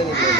ಮಾಡ್ತಾ ಇದ್ದೀನಿ